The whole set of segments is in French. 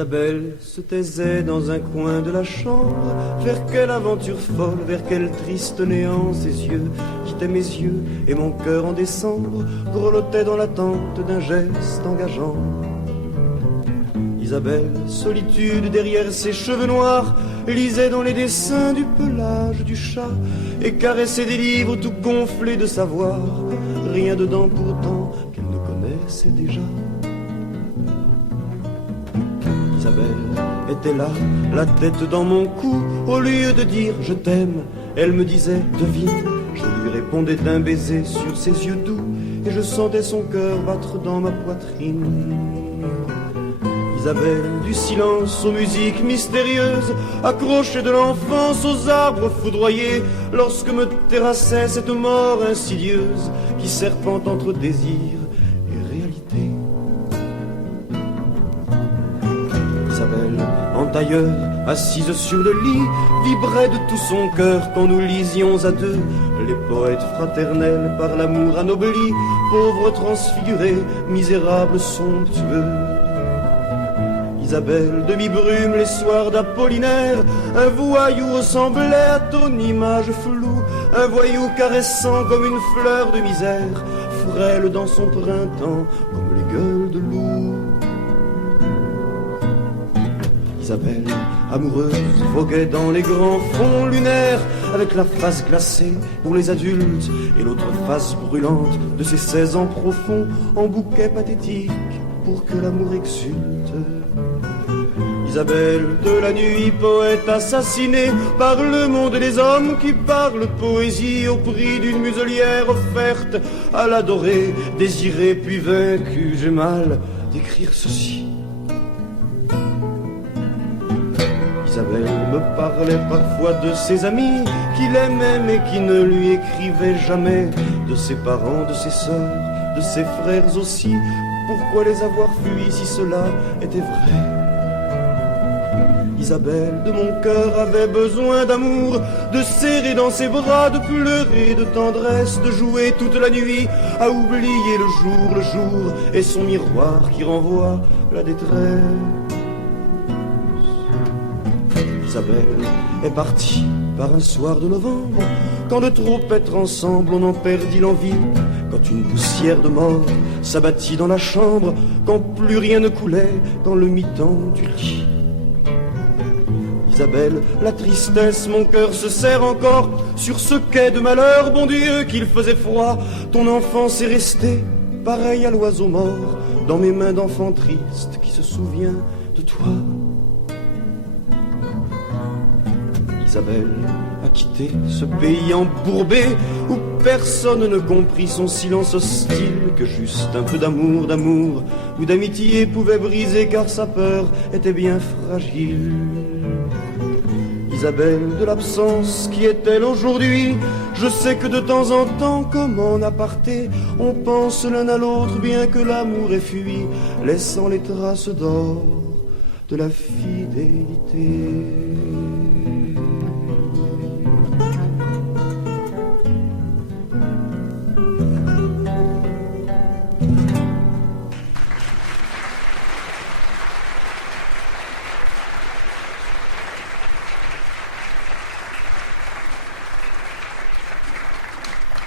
Isabelle se taisait dans un coin de la chambre. Vers quelle aventure folle, vers quel triste néant ses yeux quittaient mes yeux, et mon cœur en décembre grelottait dans l'attente d'un geste engageant. Isabelle, solitude derrière ses cheveux noirs, lisait dans les dessins du pelage du chat et caressait des livres tout gonflés de savoir, rien dedans pourtant qu'elle ne connaissait déjà. Isabelle était là, la tête dans mon cou. Au lieu de dire je t'aime, elle me disait devine. Je lui répondais d'un baiser sur ses yeux doux, et je sentais son cœur battre dans ma poitrine. Isabelle, du silence aux musiques mystérieuses, accrochée de l'enfance aux arbres foudroyés, lorsque me terrassait cette mort insidieuse qui serpente entre désir et réalité. Isabelle, en tailleur, assise sur le lit, vibrait de tout son cœur quand nous lisions à deux les poètes fraternels par l'amour anobli, pauvres transfigurés, misérables somptueux. Isabelle, demi-brume les soirs d'Apollinaire, un voyou ressemblait à ton image floue, un voyou caressant comme une fleur de misère, frêle dans son printemps comme les gueules de loup. Isabelle, amoureuse, voguait dans les grands fonds lunaires, avec la face glacée pour les adultes et l'autre face brûlante de ses 16 ans profonds, en bouquet pathétique pour que l'amour exulte. Isabelle, de la nuit, poète assassinée par le monde des hommes qui parlent poésie au prix d'une muselière offerte à l'adoré, désiré puis vaincu. J'ai mal d'écrire ceci. Isabelle me parlait parfois de ses amis qui l'aimaient mais qui ne lui écrivaient jamais, de ses parents, de ses sœurs, de ses frères aussi. Pourquoi les avoir fuis si cela était vrai? Isabelle, de mon cœur, avait besoin d'amour, de serrer dans ses bras, de pleurer de tendresse, de jouer toute la nuit à oublier le jour et son miroir qui renvoie la détresse. Isabelle est partie par un soir de novembre, quand de trop être ensemble on en perdit l'envie, quand une poussière de mort s'abattit dans la chambre, quand plus rien ne coulait dans le mi-temps du lit. Isabelle, la tristesse, mon cœur se serre encore sur ce quai de malheur, bon Dieu qu'il faisait froid. Ton enfance est restée pareil à l'oiseau mort dans mes mains d'enfant triste qui se souvient de toi. Isabelle a quitté ce pays embourbé où personne ne comprit son silence hostile, que juste un peu d'amour ou d'amitié pouvait briser, car sa peur était bien fragile. Isabelle, de l'absence qui est-elle aujourd'hui? Je sais que de temps en temps, comme en aparté, on pense l'un à l'autre bien que l'amour ait fui, laissant les traces d'or de la fidélité.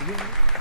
Yeah.